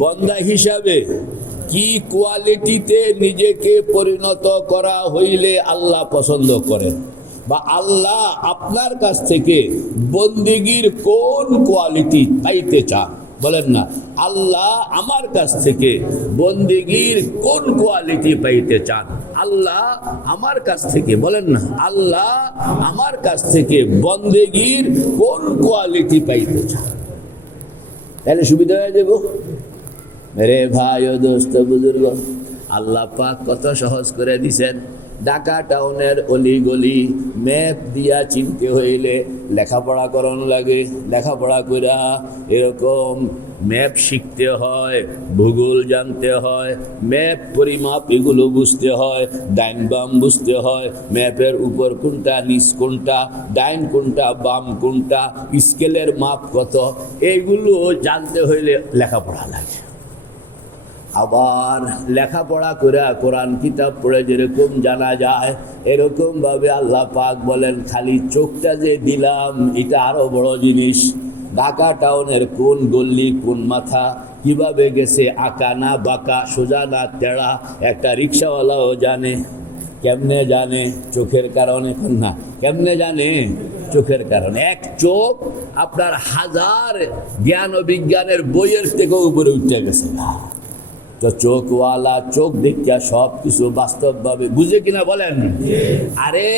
বন্দা হিসাবে কি কোয়ালিটিতে নিজেকে পরিণত করা হইলে আল্লাহ পছন্দ করেন, বা আল্লাহ আপনার কাছ থেকে বন্দেগীর কোন কোয়ালিটি পাইতে চান? বলেন না, আল্লাহ আমার কাছ থেকে বন্দেগীর কোন কোয়ালিটি পাইতে চান? আল্লাহ আমার কাছ থেকে, বলেন না, আল্লাহ আমার কাছ থেকে বন্দেগীর কোন কোয়ালিটি পাইতে চান? তাহলে সুবিধা হয়ে যাব। মেরে ভাই ও দোস্ত বুজুর্গ, আল্লাহ পাক কত সহজ করে দিছেন। ঢাকা টাউনের অলি গলি ম্যাপ দিয়া চিনতে হইলে লেখাপড়া করন লাগে। লেখাপড়া কইরা এরকম ম্যাপ শিখতে হয়, ভূগোল জানতে হয়, ম্যাপ পরিমাপ এগুলো বুঝতে হয়, ডাইন বাম বুঝতে হয়, ম্যাপের উপর কোনটা, নিচ কোনটা, ডাইন কোনটা, বাম কোনটা, স্কেলের মাপ কত, এইগুলো জানতে হইলে লেখাপড়া লাগে। আবার লেখাপড়া করে কোরআন কিতাব পড়ে যেরকম জানা যায়, এরকম ভাবে আল্লাহ পাক বলেন খালি চোখটা যে দিলাম এটা আরো বড় জিনিস। ঢাকা টাউনের কোন গল্লি কোন মাথা কিভাবে গেছে, আঁকা না বাঁকা, সোজা না তেড়া, একটা রিক্সাওয়ালাও জানে। কেমনে জানে? চোখের কারণে। না, কেমনে জানে? চোখের কারণে। এক চোখ আপনার হাজার জ্ঞান ও বিজ্ঞানের বইয়ের থেকে উপরে উঠে গেছে। তো চোখওয়ালা চোখ দেখিয়া সব কিছু বাস্তবভাবে বুঝে কিনা বলেন? আরে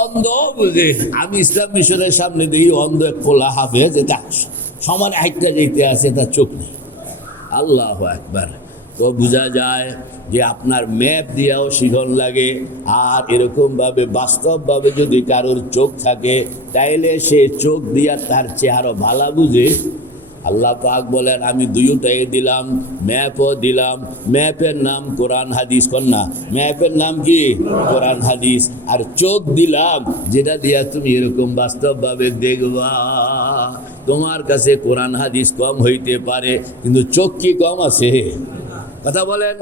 অন্ধ বুঝে। আমি ইসলাম মিশনের সামনে দেখি অন্ধ খোলা হাফেজ, এটা সমান হাইটটা যেতে আছে, তার চোখ নেই। আল্লাহু আকবার। তো বোঝা যায় যে আপনার ম্যাপ দিয়েও শিখন লাগে। আর এরকমভাবে বাস্তবভাবে যদি কারোর চোখ থাকে তাইলে সে চোখ দিয়া তার চেহারা ভালো বুঝে। আল্লাহ পাক বলেন আমি দুইটাই দিলাম, ম্যাপও দিলাম। ম্যাপের নাম কোরআন হাদিস। কন্যা ম্যাপের নাম কি? কোরআন হাদিস। আর চোখ দিলাম যেটা দিয়া তুমি এরকম বাস্তবভাবে দেখবা। তোমার কাছে কোরআন হাদিস কম হইতে পারে, কিন্তু চোখ কি কম আছে? কথা বলেন।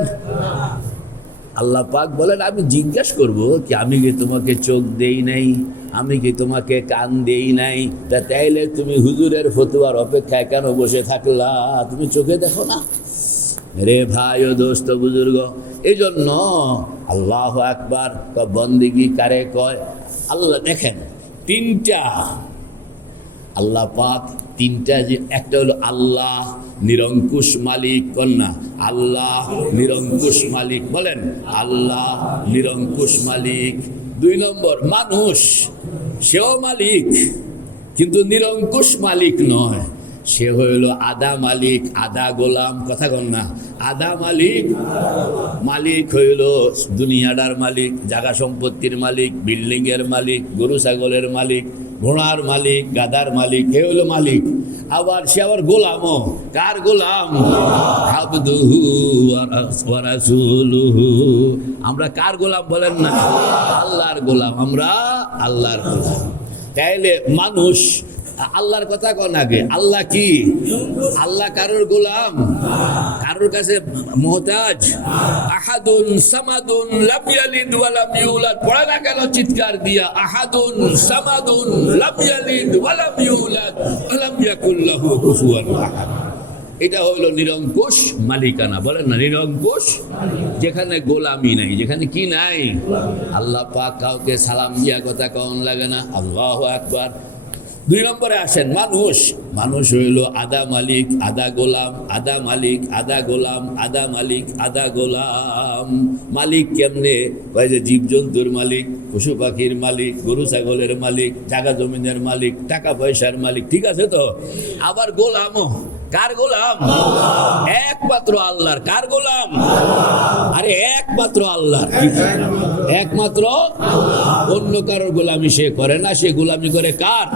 আল্লাহ পাক বলেন আমি জিজ্ঞেস করব কি আমি কি তোমাকে চোখ দেই নাই, আমি কি তোমাকে কান দেই নাই? তা তাইলে তুমি হুজুরের ফতোয়ার অপেক্ষায় কেন বসে থাকলা? তুমি চোখে দেখো না? রে ভাই ও দোস্ত বুজুর্গ, এই জন্য আল্লাহু আকবার বন্দেগী কারে কয়? আল্লাহ দেখেন তিনটা, আল্লাহ পাক তিনটা, যে একটা হলো আল্লাহ নিরঙ্কুশ মালিক। কন্যা আল্লাহ নিরঙ্কুশ মালিক। বলেন আল্লাহ নিরঙ্কুশ মালিক। দুই নম্বর মানুষ, সেও মালিক কিন্তু নিরঙ্কুশ মালিক নয়, সে হইল আধা মালিক আধা গোলাম। কথা কন না, আধা মালিক। মালিক হইল দুনিয়াটার মালিক, জায়গা সম্পত্তির মালিক, বিল্ডিং এর মালিক, গরু ছাগলের মালিক, ঘোড়ার মালিক, গাদার মালিক, এ হলো মালিক। আবার সে আবার গোলামও। কার গোলাম? আবদুহু ওয়া রাসূলুহু। আমরা কার গোলাম বলেন না? আল্লাহর গোলাম। আমরা আল্লাহর গোলাম। তাইলে মানুষ আল্লাহর কথা কোন আগে? আল্লাহ কি? আল্লাহ কারোর গোলাম? কারোর কাছে মুহতাজ? আহাদুন সামাদুন লাম ইয়ালিদ ওয়া লাম ইউলাদ। পড়া না কেন চিৎকার দিয়া? আহাদুন সামাদুন লাম ইয়ালিদ ওয়া লাম ইউলাদ ওয়া লাম ইয়াকুল লাহু কুফুয়ান আহাদ। এটা হলো নিরঙ্কুশ মালিকানা। বলেন না, নিরঙ্কুশ, যেখানে গোলামি নাই, যেখানে কি নাই? আল্লাহ পাক কাউকে সালাম দিয়া কথা কন লাগে না। আল্লাহু আকবার। দুই নম্বরে আসেন মানুষ। মানুষ হইল আধা মালিক আধা গোলাম, আধা মালিক আধা গোলাম, আধা মালিক আধা গোলাম। মালিক কেমনে? ওই যে জীবজন্তুর মালিক, পশু পাখির মালিক, গরু ছাগলের মালিক, জায়গা জমিনের মালিক, টাকা পয়সার মালিক, ঠিক আছে তো? আবার গোলামও। কার গোলাম? একমাত্র আল্লাহর। কার গোলাম? আরে একমাত্র আল্লাহর। একমাত্র, অন্য কারোর গোলামি সে করে না। সে গোলামি করে কার?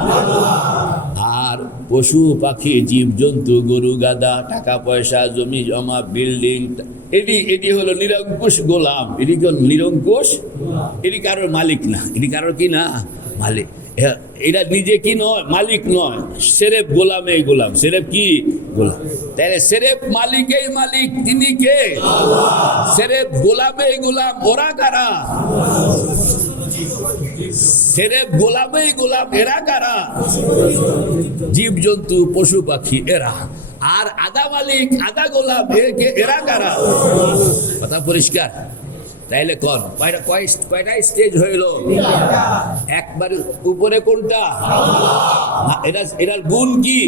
আর পশু পাখি জীবজন্তু গরু গাদা টাকা পয়সা জমি জমা বিল্ডিং, এটি হলো নিরঙ্কুশ গোলাম। এটি কোন নিরঙ্কুশ? এটি কারোর মালিক না। এটি কারোর কি না? মালিক। এটা নিজে কি নয়? মালিক নয়। সেরেফ গোলামেই গোলাম। সেরেফ কি? গোলাম। তাহলে সেরেফ মালিকেই মালিক, তিনি কে? সেরেফ গোলামেই গোলাম, ওরা কারা? সেরেফ গোলামেই গোলাম, এরা কারা? জীবজন্তু পশু পাখি এরা। আর আদা মালিক আদা গোলাম এরা কারা? কথা পরিষ্কার? তাইলে কোন কয়টা স্টেজ হইল? একবার উপরে কোনটা? এটার গুণ কি?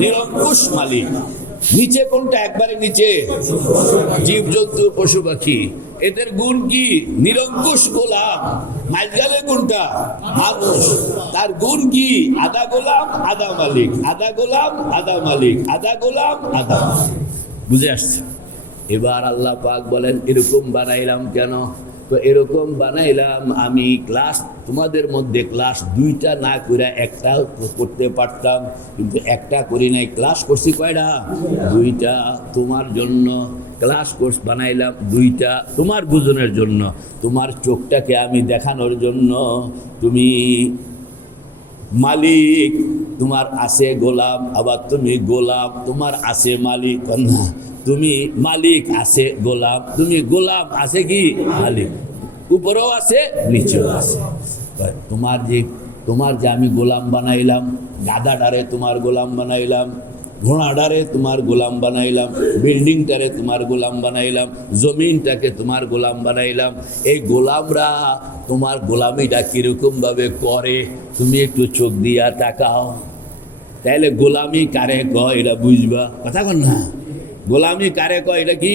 নিরঙ্কুশ মালিক। নিচে কোনটা? একবারে নিচে জীবজন্তু পশু পাখি। এদের গুণ কি? নিরঙ্কুশ গোলাম। মাঝখানে কোনটা? মানুষ। তার গুণ কি? আদা গোলাম আদা মালিক, আদা গোলাম আদা মালিক, আদা গোলাম আদা। বুঝে আসছে? এবার আল্লাহ পাক বলেন এরকম বানাইলাম কেন? তো এরকম বানাইলাম আমি ক্লাস তোমাদের মধ্যে ক্লাস 2টা না করে একটা করতে পারতাম, কিন্তু একটা করি নাই। ক্লাস করছি কয়টা? 2টা। তোমার জন্য ক্লাস কোর্স বানাইলাম 2টা, তোমার বুঝনের জন্য, তোমার চোখটাকে আমি দেখানোর জন্য। তুমি মালিক, তোমার আছে গোলাম, আবার তুমি গোলাম, তোমার আছে মালিক। না, তুমি মালিক আছে গোলাম, তুমি গোলাম আছে কি মালিক, উপরেও আছে নিচেও আছে। তোমার যে আমি গোলাম বানাইলাম, গাধাটারে তোমার গোলাম বানাইলাম, ঘোড়াটারে তোমার গোলাম বানাইলাম, বিল্ডিংটারে তোমার গোলাম বানাইলাম, জমিনটাকে তোমার গোলাম বানাইলাম। এই গোলামরা তোমার গোলামিটা কিরকম ভাবে করে তুমি একটু চোখ দিয়া তাকাও, তাইলে গোলামি কারে কয় এটা বুঝবা। কথা কন না? গোলামি কারে কয় এটা কি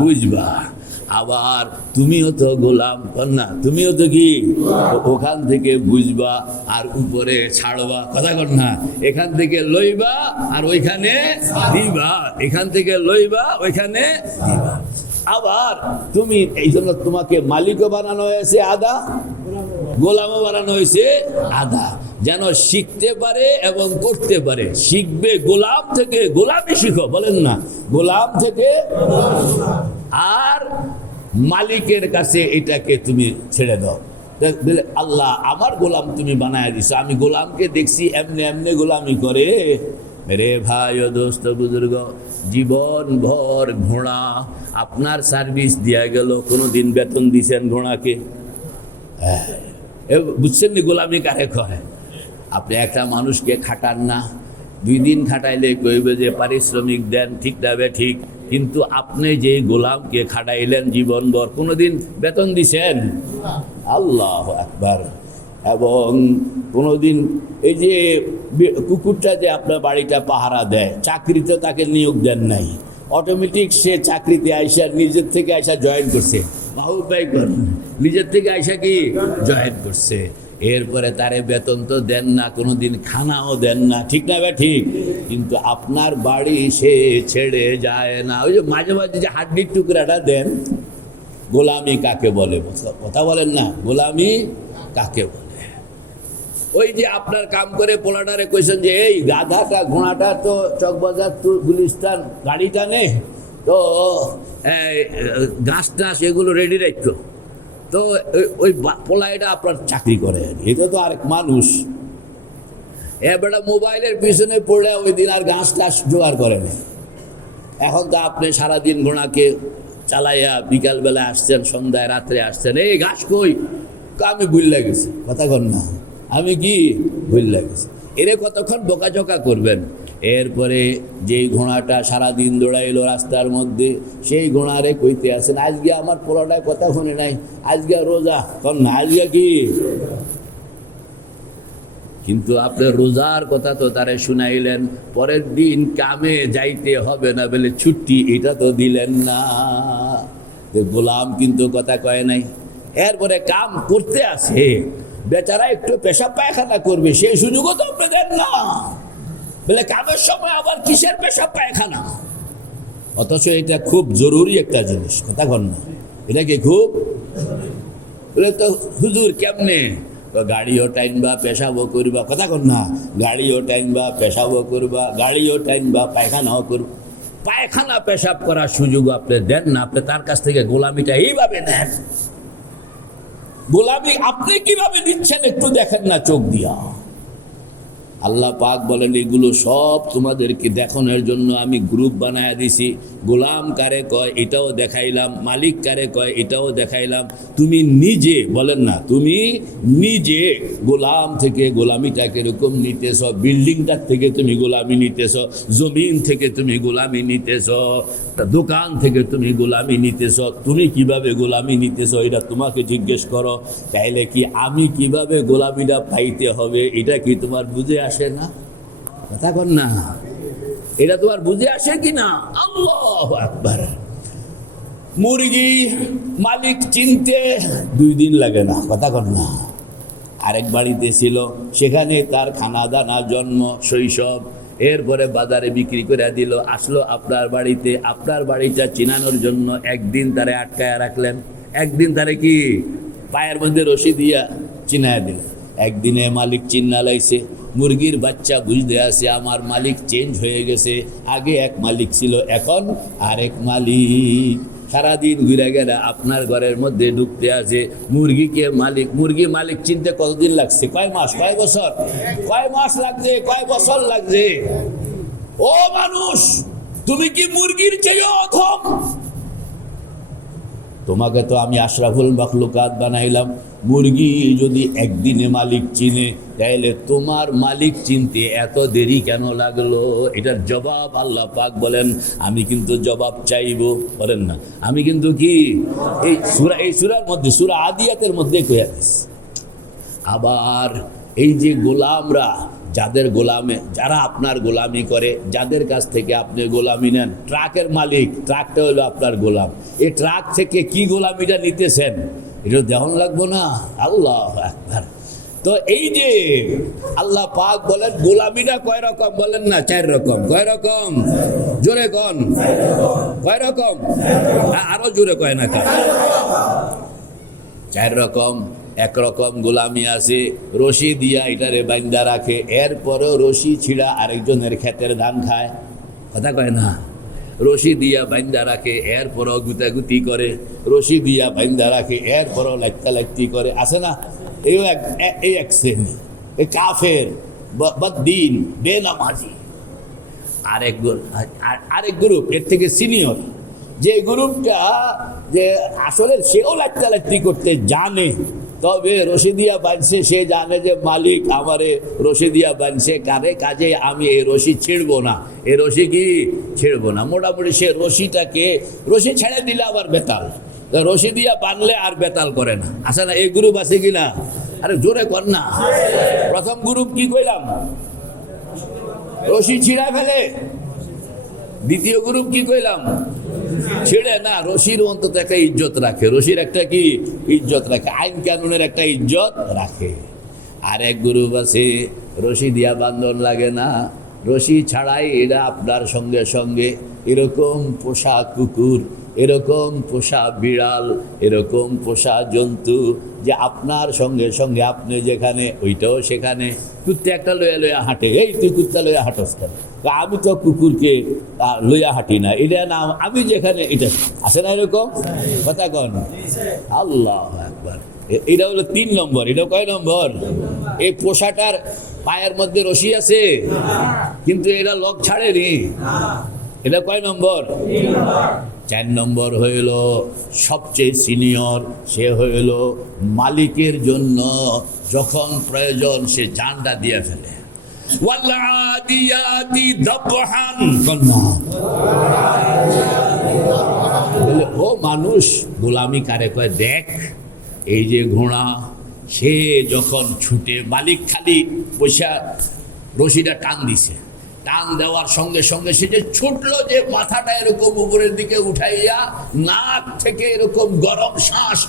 বুঝবা। আবার তুমিও তো গোলাম, কন্যা তুমিও তো কি, ওখান থেকে বুঝবা আর উপরে ছাড়বা। কথা কন্যা? এখান থেকে লইবা আর ওইখানে দিবা, এখান থেকে লইবা ওইখানে দিবা। আবার তুমি এই জন্য তোমাকে মালিকও বানানো হয়েছে আদা, গোলামও বানানো হয়েছে আদা, যেন শিখতে পারে এবং করতে পারে। শিখবে গোলাম থেকে, গোলামি শিখো, বলেন না গোলাম থেকে, আর মালিকের কাছে এটাকে তুমি ছেড়ে দাও। আল্লাহ আমার গোলাম তুমি বানায় দিছো, আমি গোলামকে দেখছি এমনি এমনি গোলামি করে। রে ভাই ও দোস্ত বুজুর্গ, জীবন ভর ঘোড়া আপনার সার্ভিস দিয়া গেল, কোনোদিন বেতন দিছেন ঘোড়াকে? বুঝছেন নি গোলামি কারে কয়? আপনি একটা মানুষকে খাটান না, 2 দিন খাটাইলে কইবে যে পারিশ্রমিক দেন, ঠিক না বে ঠিক, কিন্তু আপনি যে গোলামকে খাটাইলেন জীবনভর, কোনোদিন বেতন দিছেন? আল্লাহ আকবার। এবং কোনোদিন এই যে কুকুরটা যে আপনার বাড়িটা পাহারা দেয়, চাকরিতে তাকে নিয়োগ দেন নাই, অটোমেটিক সে চাকরিতে আইসা নিজের থেকে আইসা জয়েন করছে, নিজের থেকে আইসা কি জয়েন করছে। এরপরে তারে বেতন তো দেন না, কোনোদিন খানাও দেন না, ঠিক না বে ঠিক, কিন্তু আপনার বাড়ি সে ছেড়ে যায় না। ওই যে মাঝে মাঝে যে হাড্ডির টুকরাটা দেন, গোলামি কাকে বলে? কথা বলেন না, গোলামি কাকে বলে? ওই যে আপনার কাম করে পোলাটারে কইছেন যে এই গাধাটা ঘোড়াটা তো চকবাজার গুলিস্তান গাড়িটা নে, তো ঘাস টাস এগুলো রেডি রাখতো, তো ওই পোলাইটা আপনার চাকরি করে। এটা তো আরেক মানুষ। এবার মোবাইলের পিছনে পড়ে ওই দিন আর ঘাস টাস জোগাড় করে না। এখন তো আপনি সারাদিন ঘোড়াকে চালাইয়া বিকালবেলা আসছেন, সন্ধ্যায় রাত্রে আসছেন, এই ঘাস কই? আমি ভুল লাগেছি। কথা কন না, আমি কি ভুল লাগেছি? এরে কতক্ষণ বোকাঝোকা করবেন? এরপরে যেই ঘোড়াটা সারাদিন দৌড়াইলো রাস্তার মধ্যে, সেই ঘোড়ারে কইতে আসেন আজকে আমার পোলাটায় কথা শুনে নাই, আজকে রোজা, কন না আজকে কি? কিন্তু আপনার রোজার কথা তো তারে শুনাইলেন, পরের দিন কামে যাইতে হবে না বলে ছুটি, এটা তো দিলেন না। গোলাম কিন্তু কথা কয় নাই। এরপরে কাম করতে আসে, বেচারা একটু পেশাব পায়খানা করবে, সেই সুযোগও তো আপনি দেন না, বলে কামের সময় আবার কিসের পেশাব পায়খানা? অথচ এটা খুব জরুরি একটা জিনিস। কথা কন না, এটা কি খুব? বলে তো হুজুর কেমনে? তো গাড়িও টাইনবা পেশাবও করবা। কথা কন না, গাড়িও টাইনবা পেশাবও করবা, গাড়িও টাইনবা পায়খানাও করবা। পায়খানা পেশাব করার সুযোগ আপনি দেন না, আপনি তার কাছ থেকে গোলামিটা এইভাবে নেন। গোলামি আপনি কিভাবে দিচ্ছেন একটু দেখেন না চোখ দিয়া। আল্লাহ পাক বলেন এগুলো সব তোমাদেরকে দেখানোর জন্য আমি গ্রুপ বানায়া দিছি। গোলাম কারে কয় এটাও দেখাইলাম, মালিক কারে কয় এটাও দেখাইলাম। তুমি নিজে বলেন না, তুমি নিজে গোলাম থেকে গোলামিটা কিরকম নিতেছ, বিল্ডিংটার থেকে তুমি গোলামি নিতেছ, জমিন থেকে তুমি গোলামি নিতেছ, দোকান থেকে তুমি গোলামি নিতেছ, তুমি কিভাবে গোলামি নিতেছ এটা তোমাকে জিজ্ঞেস করো। তাইলে কি আমি কিভাবে গোলামিটা পাইতে হবে এটা কি তোমার বুঝে আসে না? কথা কর না, এটা তোমার বুঝে আসে কি না? আল্লাহু আকবার। মুরগি মালিক চিনতে 2 দিন লাগে না, কথা কর না। আরেক বাড়িতে ছিল, সেখানে তার খানা দানা জন্ম শৈশব, এরপরে বাজারে বিক্রি করে দিল, আসলো আপনার বাড়িতে। আপনার বাড়িটা চিনানোর জন্য একদিন তারে আটকায়া রাখলেন, একদিন তারে কি পায়ের মধ্যে রশি দিয়া চিনায় দিলেন। একদিনে মালিক চিন্না লাইছে, মুরগির বাচ্চা বুঝতে আসে আমার মালিক চেঞ্জ হয়ে গেছে, আগে এক মালিক ছিল এখন আরেক মালিক। সারাদিন ঘুরে গেলে আপনার ঘরের মধ্যে ঢুকতে আসে মুরগিকে মালিক, মুরগি মালিক চিনতে কতদিন লাগছে? কয় মাস, কয় বছর? কয় মাস লাগছে, কয় বছর লাগছে? ও মানুষ, তুমি কি মুরগির চেয়ে অধম? তোমাকে তো আমি আশরাফুল মাখলুকাত বানাইলাম। মুরগি যদি একদিনে মালিক চিনে, তাহলে তোমার মালিক চিনতে এত দেরি কেন লাগলো? এটার জবাব আল্লাহ পাক বলেন আমি কিন্তু জবাব চাইব। বলেন না, আমি কিন্তু কি এই সূরার মধ্যে, সূরা আদিয়াতের মধ্যে কইয়া দিস। আবার এই যে গোলামরা, যাদের গোলামে, যারা আপনার গোলামি করে, যাদের কাছ থেকে আপনি গোলামি নেন, ট্রাকের মালিক, ট্রাকটা হলো আপনার গোলাম। এই ট্রাক থেকে কি গোলামিটা নিতেছেন এটা দেহন লাগবো না? আল্লাহু আকবার। তো এই যে আল্লাহ পাক বলেন গোলামিটা কয় রকম? বলেন না 4 রকম। কয় রকম? জোরে কন। কয় রকম? আরো জোরে কয় না কা? 4 রকম। একরকম গোলামি আছে, রশি দিয়া এটারে বাইন্দা রাখে, এরপরেও রশি ছিঁড়া আরেকজনের ক্ষেতের ধান খায়, কথা কয় না। রশি দিয়া বাইন্দা রাখে, এরপরও গুতাগুতি করে, রশি দিয়া বাইন্দা রাখে, এরপরও লাইত্তি করে, আছে না? এই এক শ্রেণী, এই কাফের, বদ্দিন, বেনামাজি। আরেক গ্রুপ এর থেকে সিনিয়র, যে গ্রুপটা যে আসলে সেও লাইত্তি করতে জানে, তবে রশি দিয়া বাঁধছে, সে জানে যে মালিক আমারে রশি দিয়া বাঁধছে, কারে কাজে আমি এই রশি ছিঁড়বো না, এই রশি কি ছিঁড়বো না। মোটামুটি সে রশিটাকে, রশি ছেড়ে দিলে আবার বেতাল, রশি দিয়া বাঁধলে আর বেতাল করে না, আছে না? এই গ্রুপ আছে কিনা? আরে জোরে কর না। প্রথম গ্রুপ কি কইলাম? রশি ছিঁড়া ফেলে। দ্বিতীয় গ্রুপ কি কইলাম? ছেড়ে না, রশির অন্তত একটা ইজ্জত রাখে, রশির একটা কি ইজ্জত রাখে, আইন কানুনের একটা ইজ্জত রাখে। আর এক গ্রুপ আছে রশি দিয়া বান্ধন লাগে না, রশি ছাড়াই এরা আপনার সঙ্গে সঙ্গে এরকম পোষা কুকুর, এরকম পোষা বিড়াল, এরকম পোষা জন্তু যে আপনার সঙ্গে সঙ্গে আপনি যেখানে ওইটাও সেখানে। কুত্তা একটা লইয়া লইয়া হাঁটে, এই তুই কুত্তা লইয়া হাঁটস কেন? আমি তো কুকুরকে লইয়া হাঁটি না, এটা না আমি যেখানে, এটা আছে না এরকম? কথা কন। আল্লাহু আকবার। এটা হলো 3 নম্বর। এটা কয় নম্বর? এই পোষাটার পায়ের মধ্যে রশি আছে, কিন্তু এরা লক ছাড়েনি। এটা কয় নম্বর? 4 নম্বর হইল সবচেয়ে সিনিয়র, সে হইল মালিকের জন্য যখন প্রয়োজন সে জানটা দিয়ে ফেলে। ও মানুষ, গোলামি কারে কয়? দেখ, এই যে ঘোড়া, সে যখন ছুটে, মালিক খালি পয়সা রশিটা টান দিছে, টান দেওয়ার সঙ্গে সঙ্গে সে যে ছুটলো, যে মাথাটা এরকম উপরের দিকে উঠাইয়া নাক থেকে এরকম গরম শ্বাস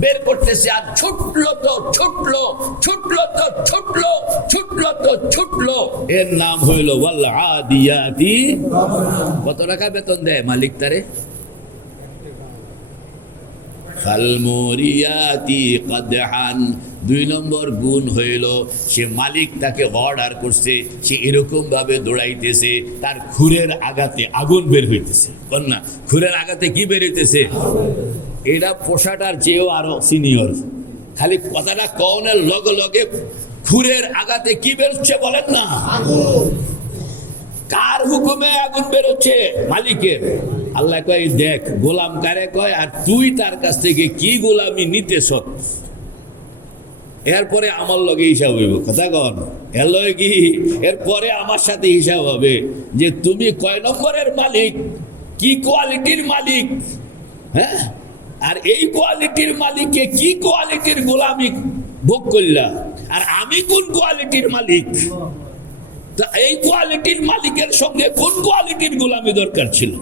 বের করতেছে, আর ছুটলো তো ছুটলো, ছুটলো তো ছুটলো, ছুটলো তো ছুটলো। এর নাম হইল ওয়াল আদিয়াতি। কত টাকা বেতন দেয় মালিক তারে? ফালমুরিয়াতি কাদহান। 2 নম্বর গুণ হইল সে মালিক তাকে অর্ডার করছে, সে এরকম ভাবে দৌড়াইতেছে, তার খুরের আঘাতে আগুন বের হইতেছে। বল না, খুরের আঘাতে কি বের হইতেছে? এটা পোষাটার চেয়েও আরো সিনিয়র। খালি কথাটা কওনের লগে লগে খুরের আঘাতে কি বেরোচ্ছে বলেন না? কার হুকুমে আগুন বেরোচ্ছে? মালিকের। আল্লাহ কয় দেখ গোলাম কারে কয়, আর তুই তার কাছ থেকে কি গোলামি নিতেছ, এরপরে আমার লগে হিসাব হইব। কথা কন, এর লগে কি এরপরে আমার সাথে হিসাব হবে যে তুমি কয় নম্বরের মালিক, কি কোয়ালিটির মালিক, হ্যাঁ, আর এই কোয়ালিটির মালিককে কি কোয়ালিটির গোলামি ভোগ করলা, আর আমি কোন কোয়ালিটির মালিক। তা এই কোয়ালিটির মালিকের সঙ্গে কোন কোয়ালিটির গোলামি দরকার ছিল?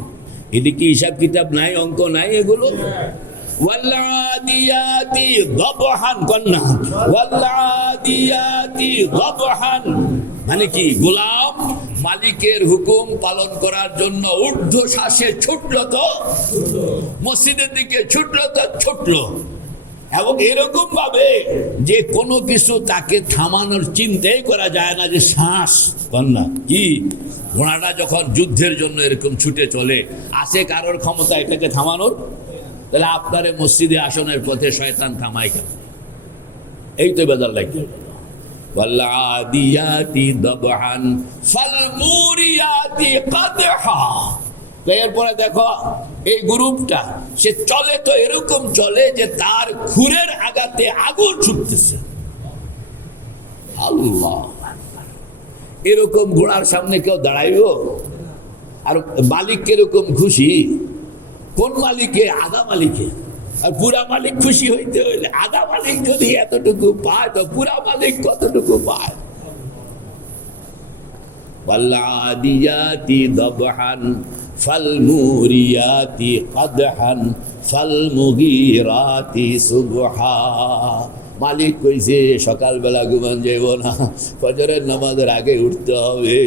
এদিকে হিসাব কিতাব নাই, অঙ্ক নাই এগুলো। ওয়াল্লাদিয়াতি যাবহান কন্না, ওয়াল্লাদিয়াতি যাবহান মানে কি? গোলাম মালিকের হুকুম পালন করার জন্য ঊর্ধ্ব শ্বাসে ছুটলো, তো মসজিদের দিকে ছুটলো, তো ছুটলো, এবং এরকম ভাবে যে কোনো কিছু তাকে থামানোর চিন্তাই করা যায় না, যে শ্বাস কন্যা কি। ঘোড়াটা যখন যুদ্ধের জন্য এরকম ছুটে চলে, আছে কারোর ক্ষমতা এটাকে থামানোর? তাহলে আপনারে মসজিদে আসনের পথে শয়তান থামায় কেন? এই তো বেজার লাগে। ওয়াল্লাদিয়াতি দাবহান ফালমুরিয়াতি কাদহা। এরপরে দেখো এই গ্রুপটা সে চলে তো এরকম চলে যে তার খুরের আঘাতে আগুন ছুটতেছে। আল্লাহ, এরকম ঘোড়ার সামনে কেউ দাঁড়াইব? আর মালিক কিরকম খুশি? কোন মালিকে? আধা মালিকে। আর পুরা মালিক খুশি হইতে হইলে আধা মালিক যদি এতটুকু পায়, তো পুরা মালিক কতটুকু পায়? ওয়াল্লাদিয়াতি দাবহান ফালমুরিয়াতি কাদহান ফালমুগীরাতি সুবহা। মালিক কইছে সকালবেলা ঘুমান যাইব না, ফজরের নামাজের আগে উঠতে হবে।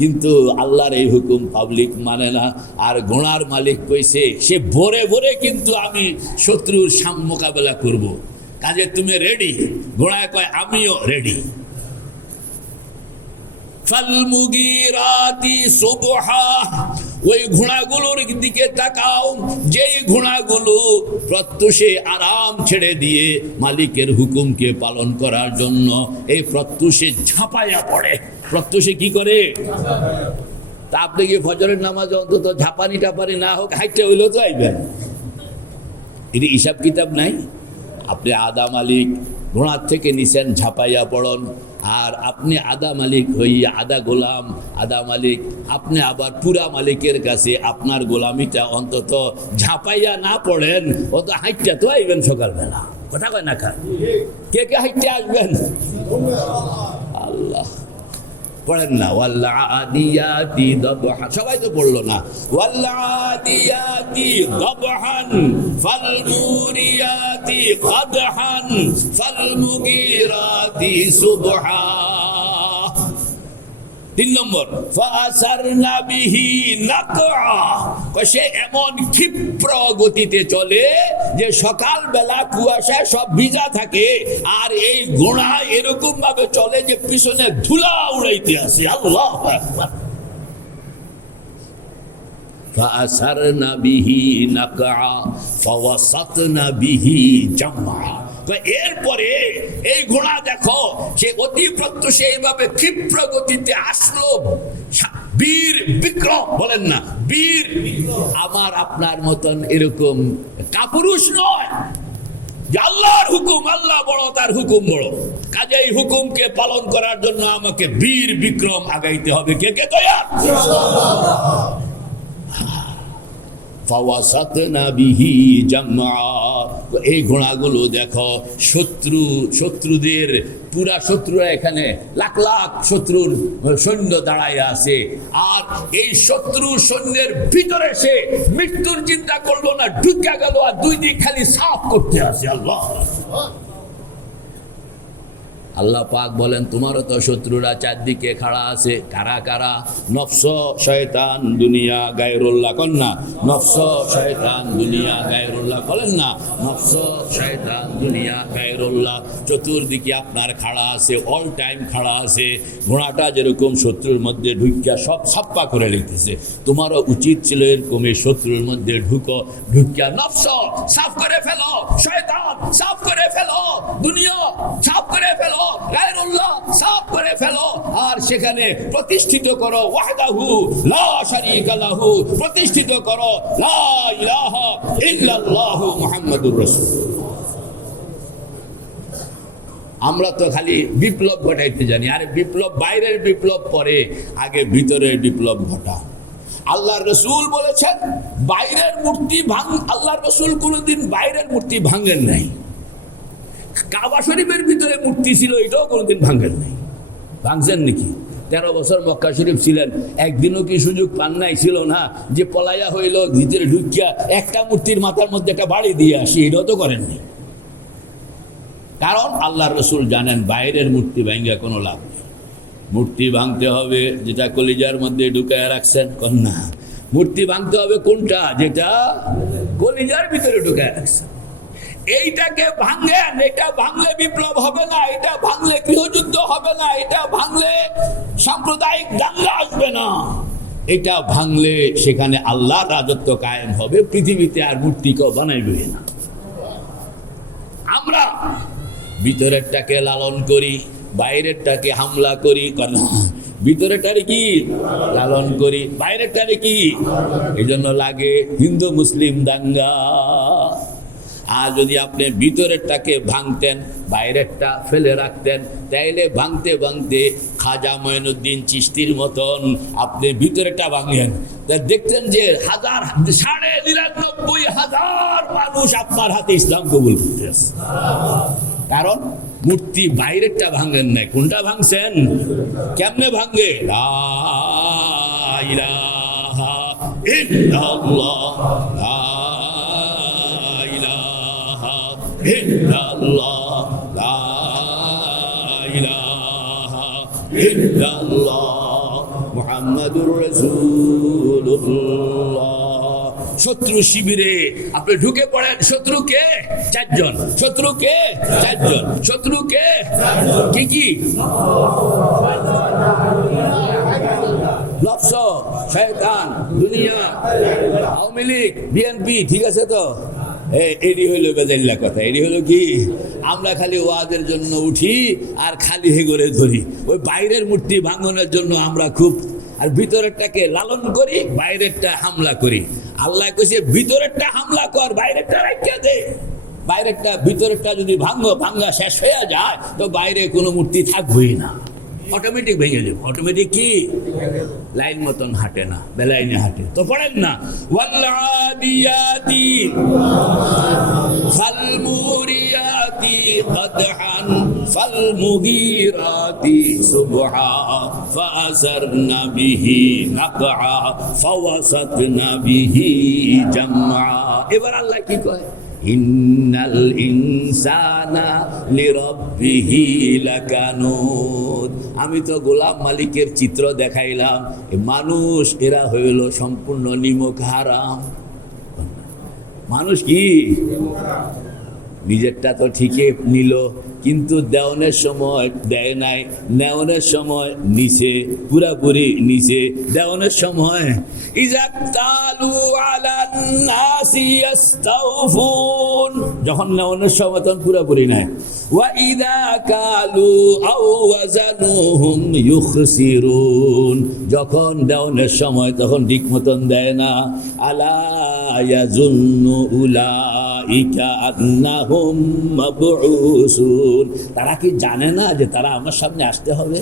কিন্তু আল্লাহর এই হুকুম পাবলিক মানে না। আর ঘোড়ার মালিক কইছে সে ভোরে ভোরে কিন্তু আমি শত্রুর মোকাবেলা করব, কাজে তুমি রেডি? ঘোড়ায় কয় আমিও রেডি। ফালমুগীরাতি সুবহা, ওই ঘোড়াগুলোর দিকে তাকাও, যেই ঘোড়াগুলো প্রত্যুষে আরাম ছেড়ে দিয়ে মালিকের হুকুমকে পালন করার জন্য এই প্রত্যুষে ঝাঁপাইয়া পড়ে। প্রত্যুষে কি করে? তা আপনি কি ফজরের নামাজ অন্তত ঝাপানি টাপানি না হোক হাইটে হইলেও তো আইবেন। এটি হিসাব কিতাব নাই। আপনি আদা মালিক, ঘোড়ার থেকে নিছেন ঝাঁপাইয়া পড়ন, আর আপনি আদা মালিক হইয়া আদা গোলাম, আদা মালিক, আপনি আবার পুরা মালিকের কাছে আপনার গোলামিটা অন্তত ঝাঁপাইয়া না পড়েন, ও তো হাইটটা তো আইবেন সকালবেলা। কথা কয় না? খান কে কে হাইটে আসবেন? আল্লাহ, পড়েন না ওয়াল্লাদিয়াতি দাবহান, সবাই তো পড়লো না। ওয়াল্লাদিয়াতি দাবহান ফালমুরিয়াতি কাদহান ফালমুগীরাতি সুবহা। 3 নম্বর ফাসারনা বিহি নাকআ, সে এমন ক্ষিপ্র গতিতে চলে যে সকালবেলা কুয়াশা সব ভিজা থাকে, আর এই ঘোড়া এরকম ভাবে চলে যে পিছনে ধুলা উড়াইতে আসে। আল্লাহু আকবার। ফাসারনা বিহি নাকআ ফাওয়াসাতনা বিহি জামআ। এরপরে এই ঘোড়া দেখো সে অতি প্রত্যুষে এইভাবে ক্ষিপ্র গতিতে আসলো। বীর বিক্রম বলেন না, বীর। আমার আপনার মতন এরকম কাপুরুষ নয়, যে আল্লাহর হুকুম, আল্লাহ বড়, তার হুকুম বড়, কাজে এই হুকুমকে পালন করার জন্য আমাকে বীর বিক্রম আগাইতে হবে। কে কে তৈয়ার? ফাওয়াসাতনা বিহি জামআ। এই ঘোড়াগুলো দেখো শত্রুদের পুরা শত্রুরা এখানে লাখ লাখ শত্রুর সৈন্য দাঁড়ায় আছে, আর এই শত্রু সৈন্যের ভিতরে সে মৃত্যুর চিন্তা করলো না, ঢুকে গেল আর দুই দিক খালি সাফ করতে আছে। আল্লাহ, আল্লাহ পাক বলেন তোমারও তো শত্রুরা চারদিকে খাড়া আছে। কারা কারা? নফস, শয়তান, দুনিয়া, গায়রুল্লাহ। কন না নফস, শয়তান, দুনিয়া, গায়রুল্লাহ। বলেন না নফস, শয়তান, দুনিয়া, গায়রুল্লাহ। চতুর্দিকে আপনার খাড়া আছে, অল টাইম খাড়া আছে। ঘোড়াটা যেরকম শত্রুর মধ্যে ঢুকিয়া সব ছাপ্পা করে লিখতেছে, তোমারও উচিত ছিল এরকম শত্রুর মধ্যে ঢুকিয়া নফস সাফ করে ফেলো, শয়তান সাফ করে ফেলো, দুনিয়া সাফ করে ফেলো, গায়রুল্লাহ সাফ করে ফেলো, আর সেখানে প্রতিষ্ঠিত করো ওয়াহদাহু লা শারীকা লাহু, প্রতিষ্ঠিত করো লা ইলাহা ইল্লাল্লাহু মুহাম্মাদুর রাসূলুল্লাহ। আমরা তো খালি বিপ্লব ঘটাইতে জানি, আরে বিপ্লব বাইরের বিপ্লব পরে, আগে ভিতরের বিপ্লব ঘটা। আল্লাহর রাসূল বলেছেন বাইরের মূর্তি আল্লাহর রাসূল কোনোদিন বাইরের মূর্তি ভাঙেন নাই। কাবা শরীফের ভিতরে মূর্তি ছিল, এটাও কোনোদিন ভাঙেন নাই। ভাঙছেন নাকি? 13 বছর মক্কা শরীফ ছিলেন, একদিনও কি সুযোগ পান নাই? ছিল না যে পলাইয়া হইল ভিতরে ঢুকিয়া একটা মূর্তির মাথার মধ্যে একটা বাড়ি দিয়ে আসি, এটাও তো করেননি। কারণ আল্লাহর রাসূল জানেন বাইরের মূর্তি ভাঙ্গা কোনো লাভ নেই। মূর্তি ভাঙতে হবে যেটা কলিজার মধ্যে ঢুকায় রাখছেন। কন্যা মূর্তি ভাঙতে হবে কোনটা? যেটা কলিজার ভিতরে ঢুকায় রাখছেন। এইটাকে ভাঙেন, এটা ভাঙলে বিপ্লব হবে না, এটা ভাঙলে গৃহযুদ্ধ হবে না, এটা ভাঙলে সাম্প্রদায়িক দাঙ্গা আসবে না, এটা ভাঙলে সেখানে আল্লাহর রাজত্ব কায়েম হবে, পৃথিবীতে আর মূর্তি কেউ বানাইবে না। আমরা ভিতরেরটাকে লালন করি, বাইরেরটাকে হামলা করি। ভিতরেরটারে কি লালন করি, বাইরেরটারে কি, এই জন্য লাগে হিন্দু মুসলিম দাঙ্গা। আর যদি আপনি ভিতরেরটাকে ভাঙতেন, বাইরেরটা ফেলে রাখতেন, তাইলে ভাঙতে ভাঙতে খাজা মঈনুদ্দিন চিশতির মতন আপনি ভিতরেরটা ভাঙলেন, তা দেখতেন যে 99,500 মানুষ আপনার হাতে ইসলাম কবুল করতেছে। কারণ মূর্তি বাইরেরটা ভাঙেন নাই, কোনটা ভাঙছেন? কেমনে ভাঙে? লা ইলাহা ইল্লাল্লাহ, লা ইলাহা ইল্লাল্লাহ, লা ইলাহা ইল্লাল্লাহ মুহাম্মাদুর রাসূলুল্লাহ। শত্রু শিবিরে আপনি ঢুকে পড়েন, শত্রুকে 4 জন, শত্রুকে 4 জন, শত্রুকে কি কি? নফস, শয়তান, দুনিয়া, আওয়ামী লীগ, বিএনপি। ঠিক আছে তো? এডি হইল বেজাল্লা কথা। এডি হইল কি? আমরা খালি ওয়াজের জন্য উঠি আর খালি হেগরে ধরি। ওই বাইরের মূর্তি ভাঙনের জন্য আমরা খুব, আর ভিতরেরটাকে লালন করি, বাইরেরটা হামলা করি। আল্লাহ কইছে ভিতরেরটা হামলা কর, বাইরেরটা রাখিয়া দে। বাইরেরটা ভিতরেরটা যদি ভাঙ্গা শেষ হয়ে যায় তো বাইরে কোনো মূর্তি থাকবেই না, অটোমেটিক ভেঙে যাবে। অটোমেটিক কি? লাইন মতন হাঁটে না, বেলাইনে হাঁটে। তো পড়েন না ওয়াল্লাদিয়াতি ফালমুরিয়াতি কদহান ফালমুগীরাতি সুবহা ফাআসারনা বিহি নাকআ ফাওয়াসাতনা বিহি জামআ। এবার আল্লাহ কি কয়? ইন্নাল ইনসানা লিরাব্বিহি লাকানুদ। আমি তো গোলাম মালিকের চিত্র দেখাইলাম, মানুষ এরা হইল সম্পূর্ণ নিমক হারাম। মানুষ কি নিজেরটা তো ঠিকই নিল, কিন্তু দেওয়ানের সময় দেয় নাই, নেওয়ানের সময় নিচে, পুরাপুরি নিচে, দেওয়ানের সময় ইজাক্তালু আলান নাসি ইস্তাউফুন, যখন নেওয়ানের সময় তখন পুরাপুরি নাই। ওয়া ইযা কালু আও ওয়াজানুহুম ইউখসিরুন, যখন দেওয়ানের সময় তখন ঠিক মতন দেয় না। আলা ইয়াজুন্নু উলাইকা আন্নাহুম মাবউসুন, তারা কি জানে না যে তারা আমার সামনে আসতে হবে?